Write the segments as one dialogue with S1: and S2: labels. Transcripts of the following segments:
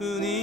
S1: 뿐이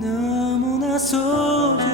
S1: 너무나 소중